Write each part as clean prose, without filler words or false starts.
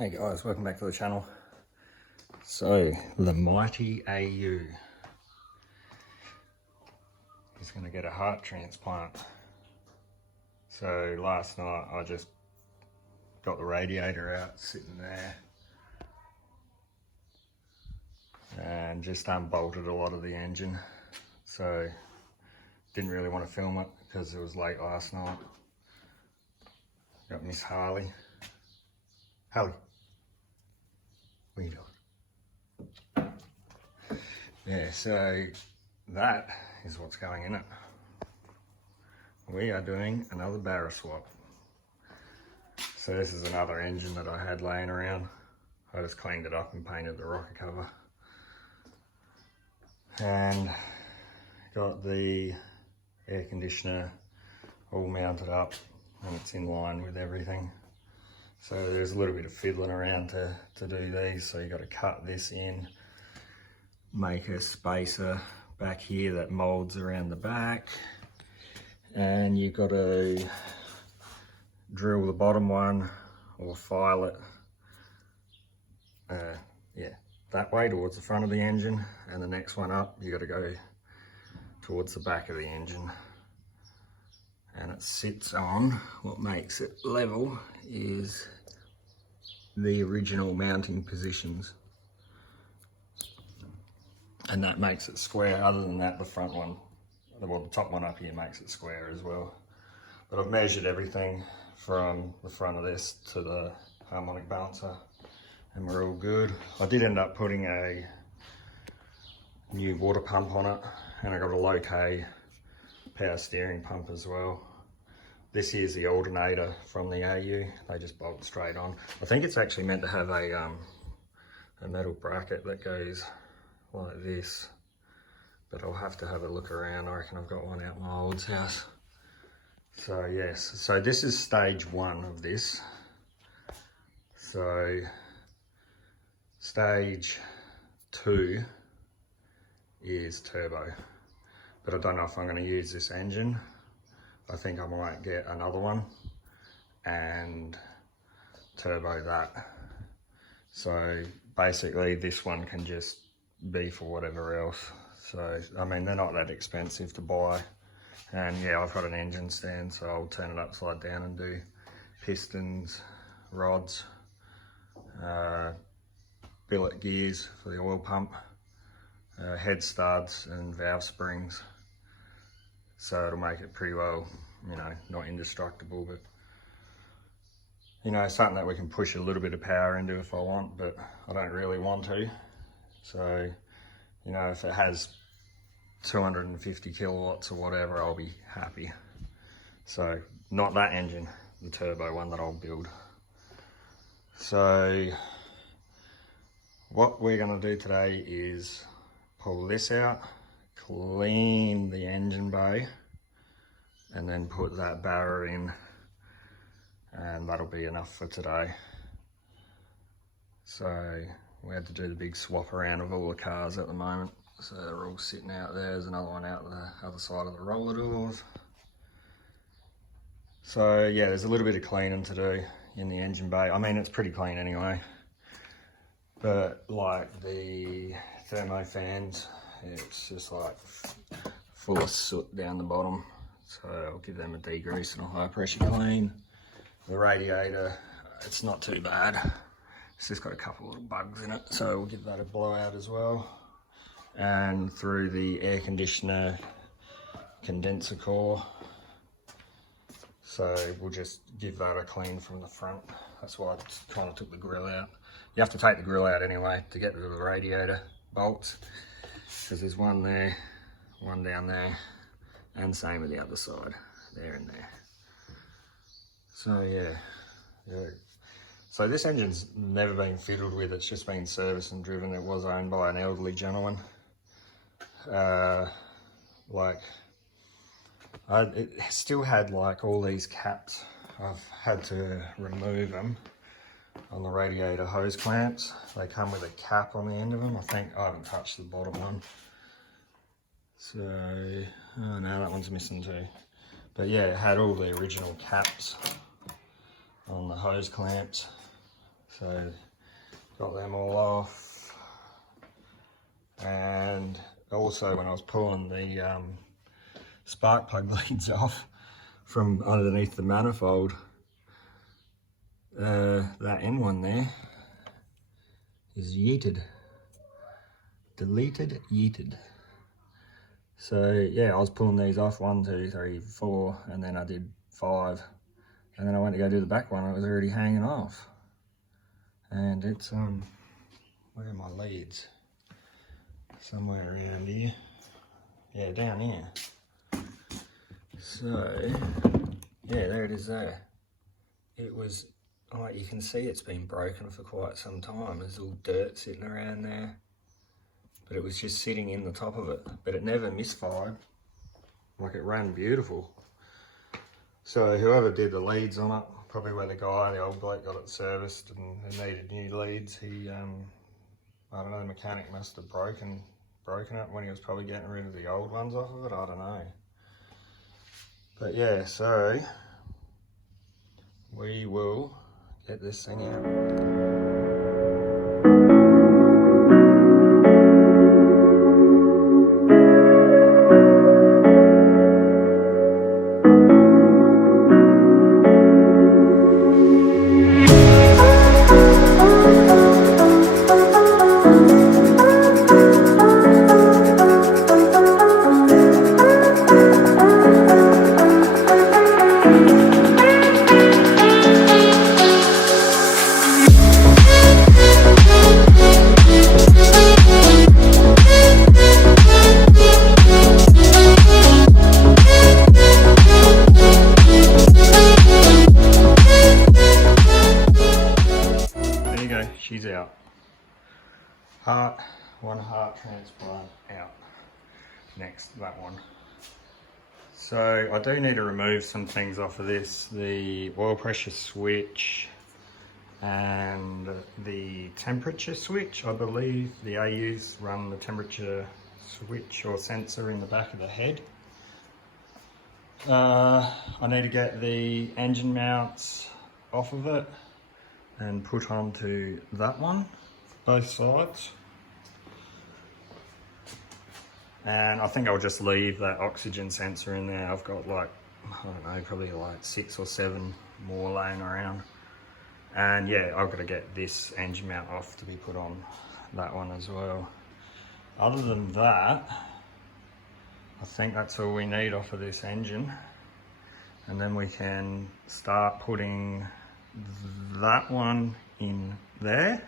Hey guys, welcome back to the channel. So, the mighty AU is going to get a heart transplant. So last night I just got the radiator out, sitting there, and just unbolted a lot of the engine. So didn't really want to film it because it was late last night. Got Miss Harley. Harley, what are you doing? Yeah, so that is what's going in it. We are doing another Barra swap. So this is another engine that I had laying around. I just cleaned it up and painted the rocker cover. And got the air conditioner all mounted up and it's in line with everything. So there's a little bit of fiddling around to do these. So you got to cut this in, make a spacer back here that molds around the back, and you've got to drill the bottom one or file it that way towards the front of the engine, and the next one up you got to go towards the back of the engine. And it sits on, what makes it level is the original mounting positions, and that makes it square. Other than that, the front one, well, the top one up here makes it square as well. But I've measured everything from the front of this to the harmonic balancer and we're all good. I did end up putting a new water pump on it, and I got a low K power steering pump as well. This here's the alternator from the AU. They just bolt straight on. I think it's actually meant to have a metal bracket that goes like this, but I'll have to have a look around. I reckon I've got one out in my old house. So yes, so this is stage one of this. So stage two is turbo, but I don't know if I'm going to use this engine. I think I might get another one and turbo that. So basically this one can just be for whatever else. So I mean, they're not that expensive to buy, and yeah, I've got an engine stand, so I'll turn it upside down and do pistons, rods, billet gears for the oil pump, head studs and valve springs. So it'll make it pretty well, you know, not indestructible, but you know, something that we can push a little bit of power into if I want, but I don't really want to. So, you know, if it has 250 kilowatts or whatever, I'll be happy. So not that engine, the turbo one that I'll build. So what we're going to do today is pull this out, clean the engine bay, and then put that Barra in, and that'll be enough for today. So we had to do the big swap around of all the cars at the moment, so they're all sitting out there. There's another one out the other side of the roller doors. So yeah, there's a little bit of cleaning to do in the engine bay. I mean, it's pretty clean anyway, but like the thermo fans, it's just like full of soot down the bottom. So I'll give them a degrease and a high pressure clean. The radiator, it's not too bad. It's just got a couple little bugs in it, so we'll give that a blowout as well. And through the air conditioner condenser core. So we'll just give that a clean from the front. That's why I kind of took the grill out. You have to take the grill out anyway to get rid of the radiator bolts, because there's one there, one down there, and same with the other side, there and there. So yeah. So this engine's never been fiddled with, it's just been serviced and driven. It was owned by an elderly gentleman. It still had like all these caps. I've had to remove them on the radiator hose clamps. They come with a cap on the end of them. I think I haven't touched the bottom one. So, oh no, that one's missing too. But yeah, it had all the original caps on the hose clamps. So got them all off. And also when I was pulling the spark plug leads off from underneath the manifold, that end one there is yeeted. Deleted, yeeted. So yeah, I was pulling these off, 1, 2, 3, 4, and then I did 5. And then I went to go do the back one, and it was already hanging off. And it's, where are my leads? Somewhere around here. Yeah, down here. So, yeah, there it is there. It was, like, you can see it's been broken for quite some time. There's all dirt sitting around there. But it was just sitting in the top of it. But it never misfired. Like, it ran beautiful. So whoever did the leads on it, probably where the old bloke got it serviced and it needed new leads, he, I don't know, the mechanic must have broken it when he was probably getting rid of the old ones off of it, I don't know. But yeah, so we will get this thing out. She's out. One heart transplant out. Next, that one. So I do need to remove some things off of this. The oil pressure switch and the temperature switch. I believe the AUs run the temperature switch or sensor in the back of the head. I need to get the engine mounts off of it and put onto that one, both sides. And I think I'll just leave that oxygen sensor in there. I've got like, I don't know, probably like 6 or 7 more laying around. And yeah, I've got to get this engine mount off to be put on that one as well. Other than that, I think that's all we need off of this engine. And then we can start putting that one in there,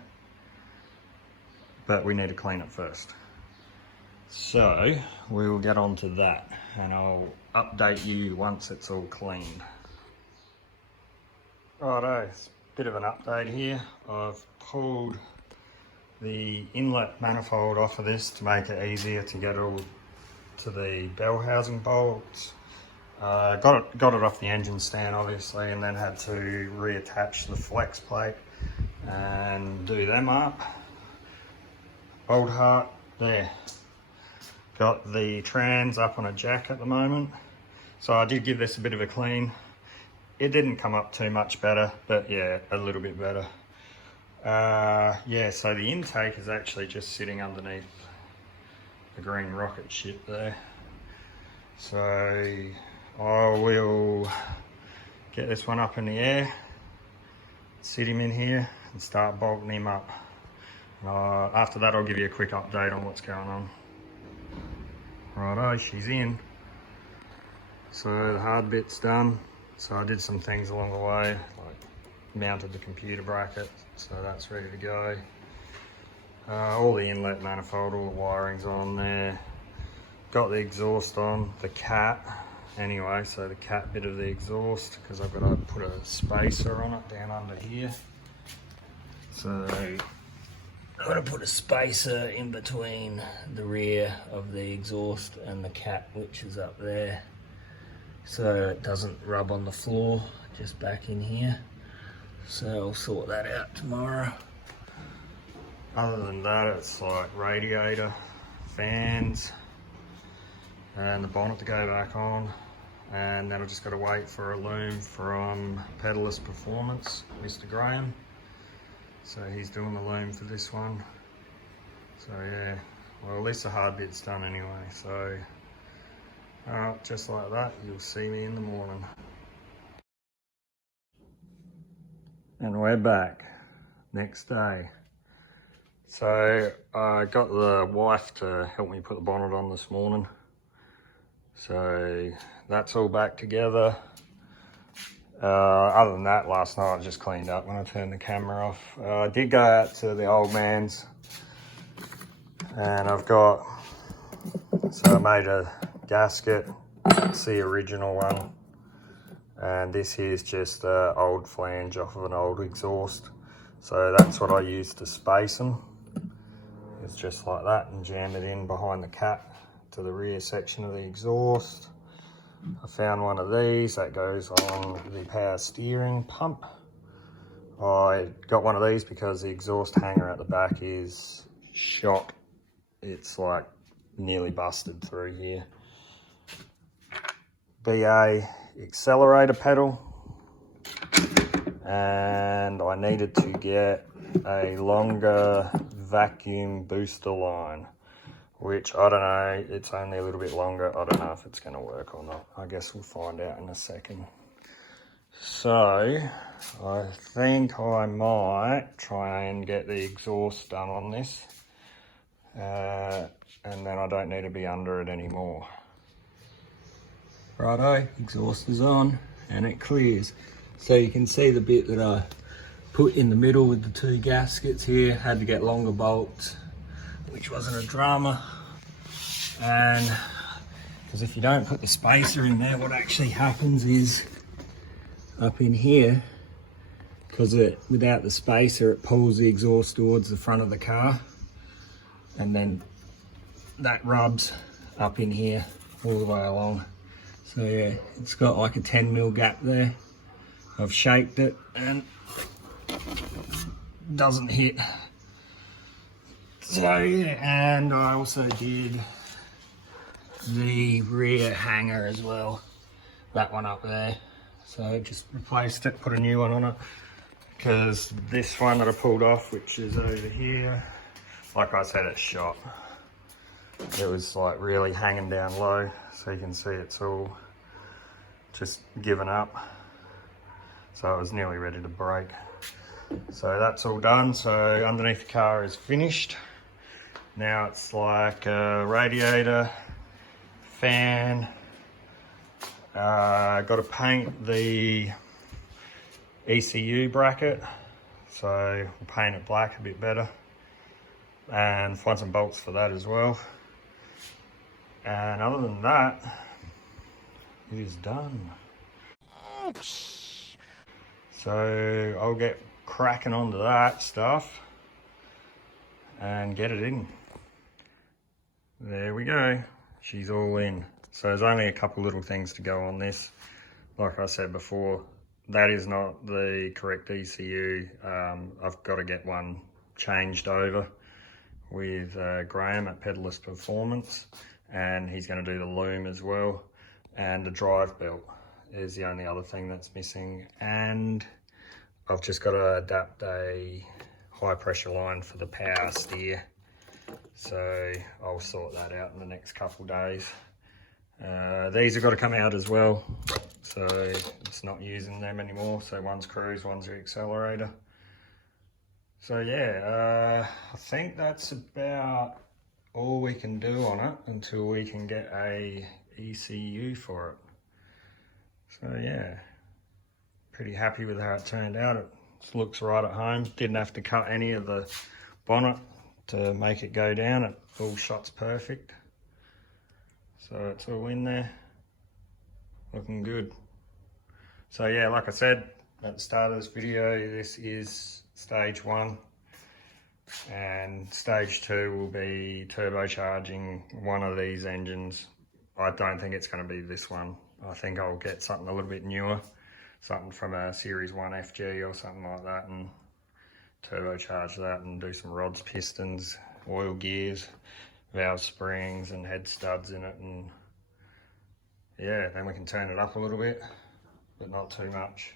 but we need to clean it first. So we will get on to that and I'll update you once it's all cleaned. Righto, it's a bit of an update here. I've pulled the inlet manifold off of this to make it easier to get all to the bell housing bolts. Got it off the engine stand obviously, and then had to reattach the flex plate and do them up. Old heart there. Got the trans up on a jack at the moment. So I did give this a bit of a clean. It didn't come up too much better, but yeah, a little bit better. Yeah, so the intake is actually just sitting underneath the green rocket ship there. So I will get this one up in the air, sit him in here and start bolting him up. After that I'll give you a quick update on what's going on. Righto, she's in. So the hard bit's done. So I did some things along the way, like mounted the computer bracket, so that's ready to go. All the inlet manifold, all the wiring's on there. Got the exhaust on, the cat. Anyway, so the cat bit of the exhaust, because I've got to put a spacer on it down under here. So I've got to put a spacer in between the rear of the exhaust and the cat, which is up there, so it doesn't rub on the floor, just back in here. So I'll sort that out tomorrow. Other than that, it's like radiator, fans, and the bonnet to go back on. And then I've just got to wait for a loom from Pedalist Performance, Mr. Graham. So he's doing the loom for this one. So yeah, well at least the hard bit's done anyway. So just like that, you'll see me in the morning. And we're back, next day. So I got the wife to help me put the bonnet on this morning. So that's all back together. Other than that, last night I just cleaned up when I turned the camera off. I did go out to the old man's and so I made a gasket. It's the original one. And this here's just an old flange off of an old exhaust. So that's what I use to space them. It's just like that, and jam it in behind the cap to the rear section of the exhaust. I found one of these that goes on the power steering pump. I got one of these because the exhaust hanger at the back is shot. It's like nearly busted through here. BA accelerator pedal, and I needed to get a longer vacuum booster line, which I don't know, it's only a little bit longer. I don't know if it's going to work or not. I guess we'll find out in a second. So I think I might try and get the exhaust done on this, and then I don't need to be under it anymore. Righto, exhaust is on and it clears. So you can see the bit that I put in the middle with the two gaskets here. Had to get longer bolts, which wasn't a drama. And because if you don't put the spacer in there, what actually happens is up in here, because without the spacer, it pulls the exhaust towards the front of the car, and then that rubs up in here all the way along. So yeah, it's got like a 10mm gap there. I've shaped it and it doesn't hit. So yeah, and I also did the rear hanger as well. That one up there. So just replaced it, put a new one on it. Because this one that I pulled off, which is over here, like I said, it's shot. It was like really hanging down low, so you can see it's all just given up. So I was nearly ready to break. So that's all done. So underneath the car is finished. Now it's like a radiator, fan. Got to paint the ECU bracket. So we'll paint it black a bit better. And find some bolts for that as well. And other than that, it is done. So I'll get cracking onto that stuff and get it in. There we go. She's all in. So there's only a couple little things to go on this. Like I said before, that is not the correct ECU. I've got to get one changed over with Graham at Pedalist Performance, and he's going to do the loom as well, and the drive belt is the only other thing that's missing. And I've just got to adapt a high pressure line for the power steer, so I'll sort that out in the next couple days. These have got to come out as well, so it's not using them anymore. So one's cruise, one's the accelerator. So yeah, I think that's about all we can do on it until we can get a ECU for it. So yeah, pretty happy with how it turned out. It looks right at home. Didn't have to cut any of the bonnet to make it go down. It all shots perfect. So it's all in there, looking good. So yeah, like I said at the start of this video, this is stage 1, and stage 2 will be turbocharging one of these engines. I don't think it's going to be this one. I think I'll get something a little bit newer, something from a Series 1 FG or something like that, and turbocharge that and do some rods, pistons, oil gears, valve springs and head studs in it, and yeah, then we can turn it up a little bit, but not too much.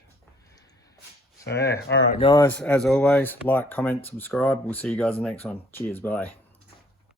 So yeah, all right guys, as always, like, comment, subscribe. We'll see you guys in the next one. Cheers, bye.